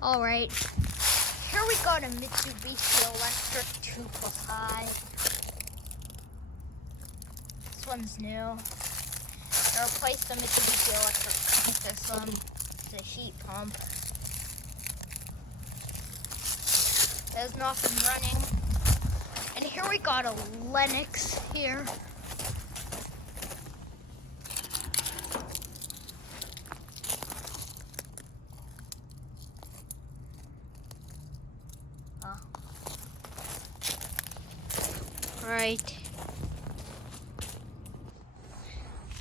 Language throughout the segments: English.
Alright, here we got a Mitsubishi Electric 2+I. This one's new. I replaced the Mitsubishi Electric with this one. It's a heat pump. It has not been running. And here we got a Lennox here. Right.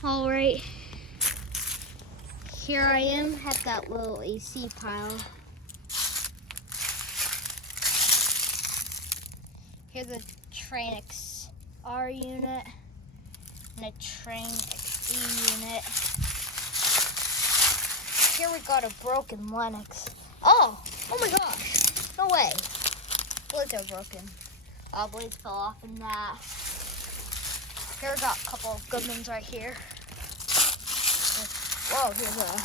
All right. Here I am at that little AC pile. Here's a Trane XR unit and a Trane XE unit. Here we got a broken Lennox. Oh my gosh, no way. Blades are broken. Blades fell off in that. Here we got a couple of Goodmans right here. Whoa, here's a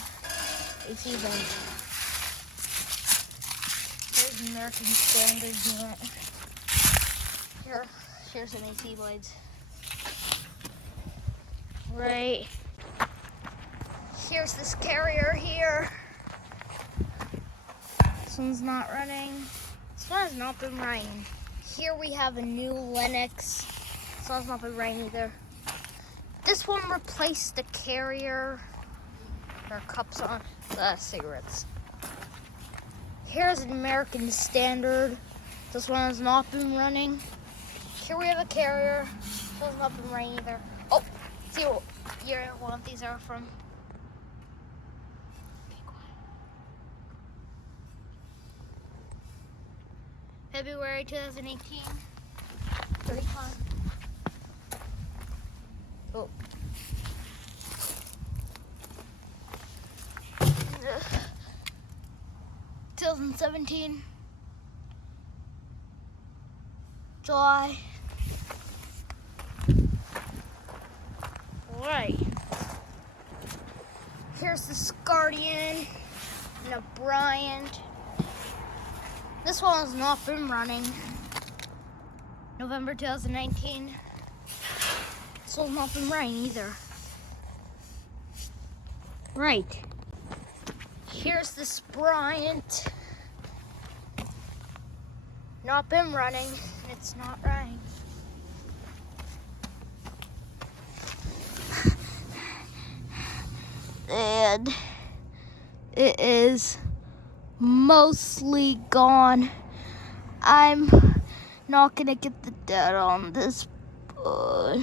AC blade. Here's an American Standard unit. Here's some AC blades. Right. Here's this carrier here. This one's not running. This one has not been running. Here we have a new Lennox. This one's not been running either. This one replaced the carrier. There are cups on the cigarettes. Here's an American Standard. This one has not been running. Here we have a carrier. This one's not been running either. Oh, see what year one of these are from. February 2018. 35. Oh. 2017. July. Alright. Here's this Guardian and a Bryant. This one has not been running. November 2019. This one's not been running either. Right. Here's this Bryant. Not been running. It's not running. And it is mostly gone. I'm not gonna get the data on this, but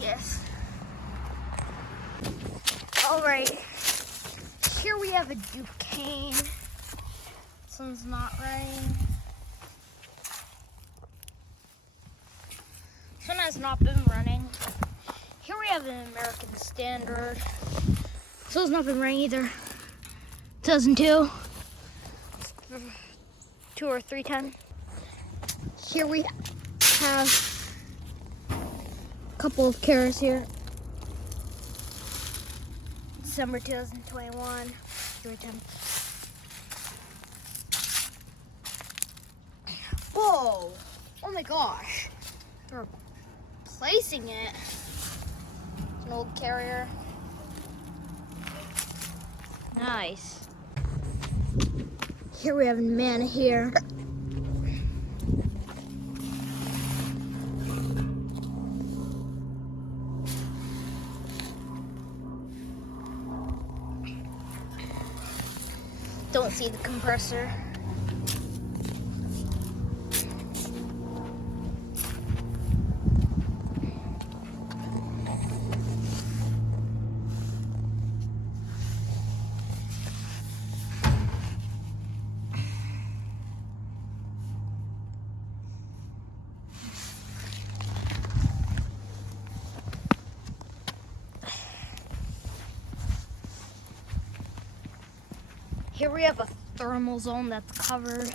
yes. All right. Here we have a Ducane. This one's not running. This one has not been running. Here we have an American Standard. This one's not been running either. 2002. 2 or 310. Here we have a couple of carriers here. December 2021. 310. Whoa! Oh my gosh. They're replacing it. It's an old carrier. Nice. Here we have a man here. Don't see the compressor. Here we have a thermal zone that's covered.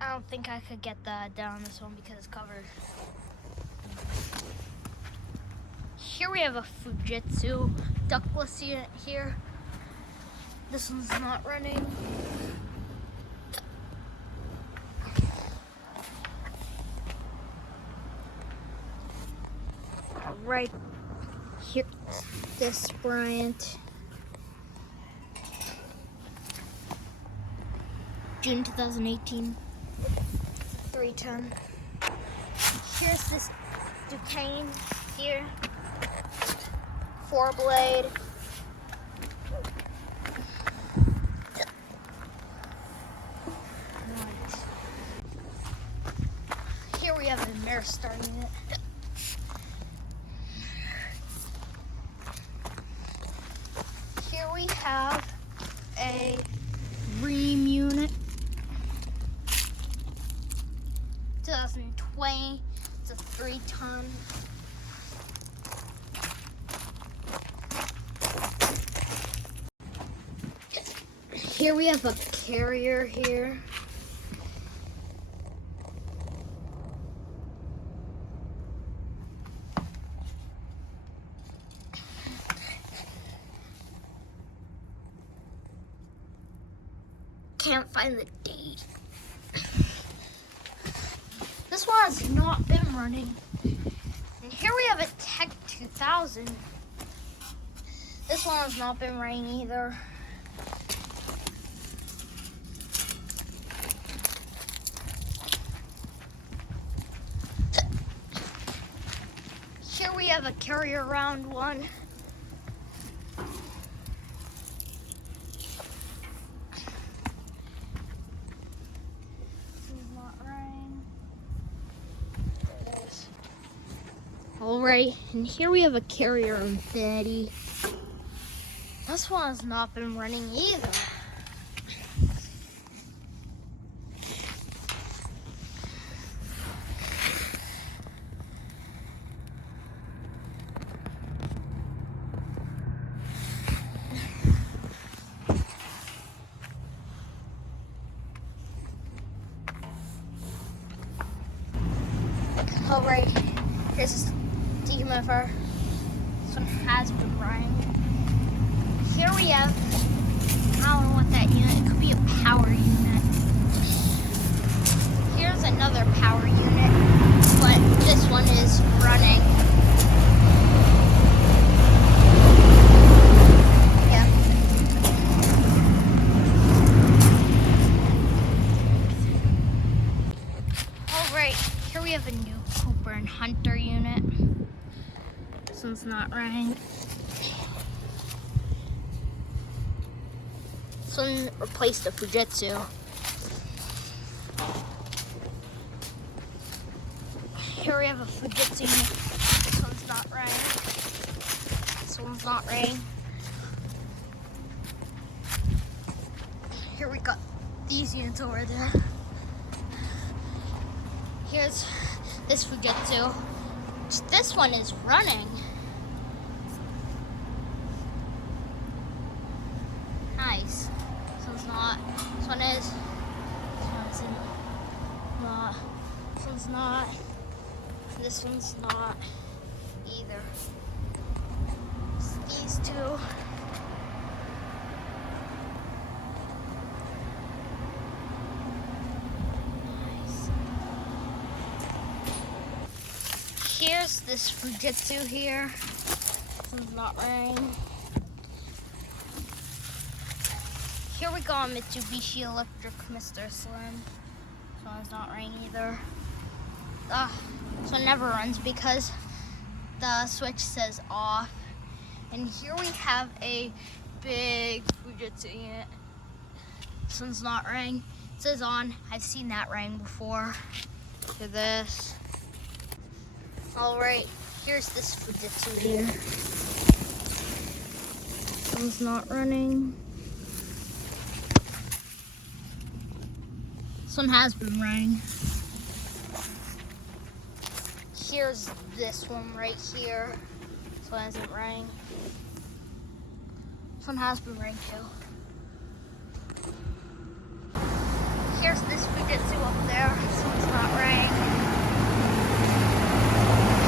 I don't think I could get that down this one because it's covered. Here we have a Fujitsu ductless unit here. This one's not running. Right here, this Bryant. June 2018, 310. Here's this Ducane here, 4-blade. Here we have a mirror star unit. Here we have a ream unit. 2020, it's a 3-ton. Here we have a carrier here. Can't find the date. This one has not been running. And here we have a Tech 2000. This one has not been running either. Here we have a carrier round one. Alright, and here we have a carrier infinity. This one has not been running either. Alright, here's dehumidifier. This one has been running. Here we have, I don't know what that unit, it could be a power unit. Here's another power unit, but this one is running. Yeah. Alright, here we have a new Cooper and Hunter unit. This one's not running. This one replaced the Fujitsu. Here we have a Fujitsu unit. This one's not running. This one's not running. Here we got these units over there. Here's this Fujitsu. This one is running. Nice. This one's not. This one is. This one isn't. Not. This one's not. This one's not either. It's these two. Here's this Fujitsu here. This one's not running. Here we go on Mitsubishi Electric Mr. Slim. This one's not running either. This one never runs because the switch says off. And here we have a big Fujitsu unit. This one's not running. It says on. I've seen that ring before. Look at this. Alright, here's this Fujitsu here. This one's not running. This one has been running. Here's this one right here. This one isn't running. This one has been running too. Here's this Fujitsu up there. This one's not running.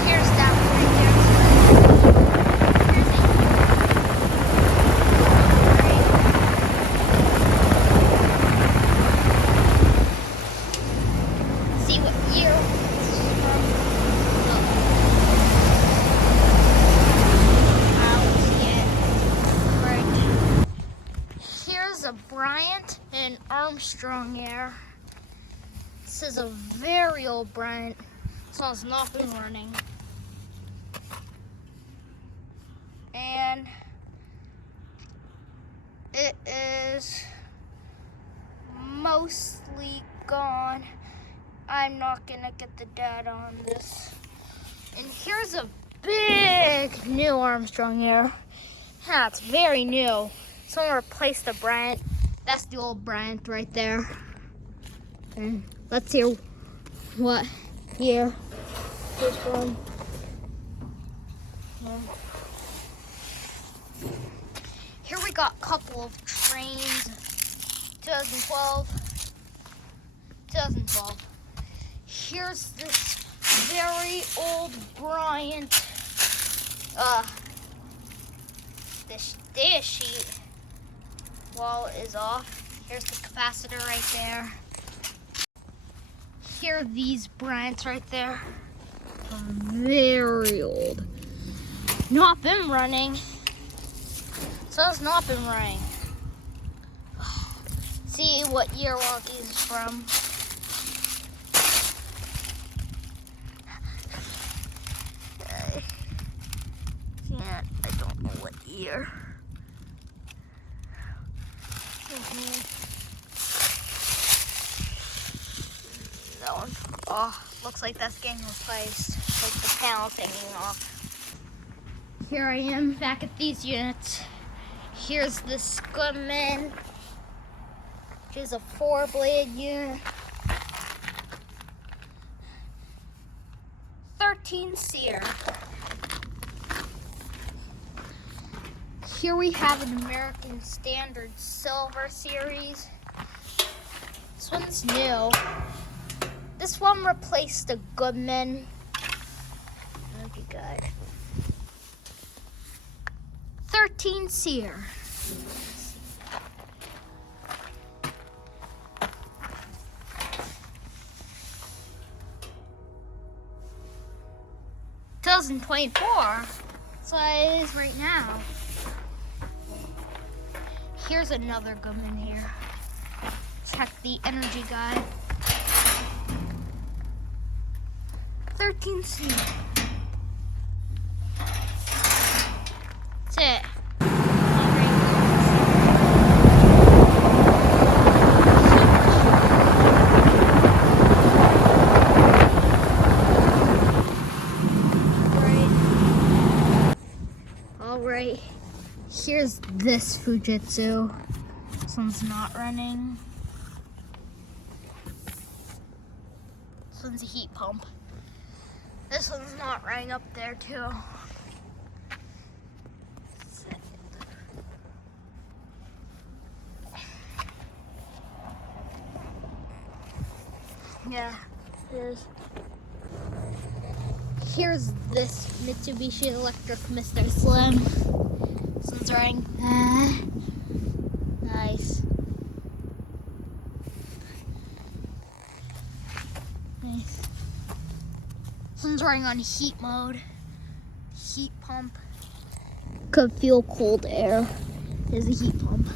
Here's that one right there. Armstrong here. This is a very old Bryant. This one's not been running. And it is mostly gone. I'm not gonna get the data on this. And here's a big new Armstrong here. Yeah, it's very new. Someone replaced the Bryant. That's the old Bryant right there. And let's hear what year it's from. Yeah. Here we got a couple of trains. 2012. Here's this very old Bryant. This data sheet wall is off. Here's the capacitor right there. Here are these Bryants right there. Very old. Not been running. So it's not been running. See what year one of these is from. I don't know what year. That one. Oh, looks like that's getting replaced. Like the panel's hanging off. Here I am back at these units. Here's this Goodman, which is a 4-blade unit. 13 seer. Here we have an American Standard Silver Series. This one's new. This one replaced the Goodman. Okay, good. 13 seer. $2024. So it is right now. Here's another Goodman here. Check the energy guide. 13 seer. That's it. Alright. Here's this Fujitsu. This one's not running. This one's a heat pump. This one's not running up there too. Yeah, here's this Mitsubishi Electric Mr. Slim. This one's running. Nice. Nice. This one's running on heat mode. Heat pump. Could feel cold air. There's a heat pump.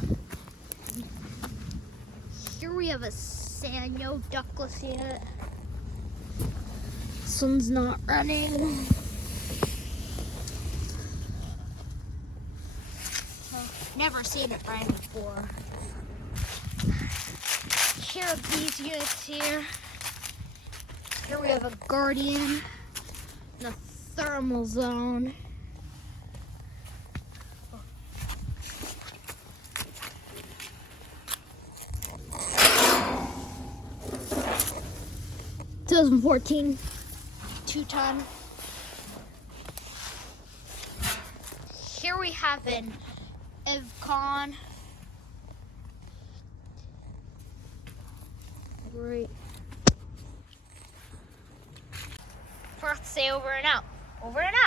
Here we have a Sanyo ductless unit. This one's not running. Never seen it running before. Here are these units here. Here we have a Guardian and a thermal zone. 2014 2-ton. Here we have an Evcon. Great. Let's say over and out. Over and out.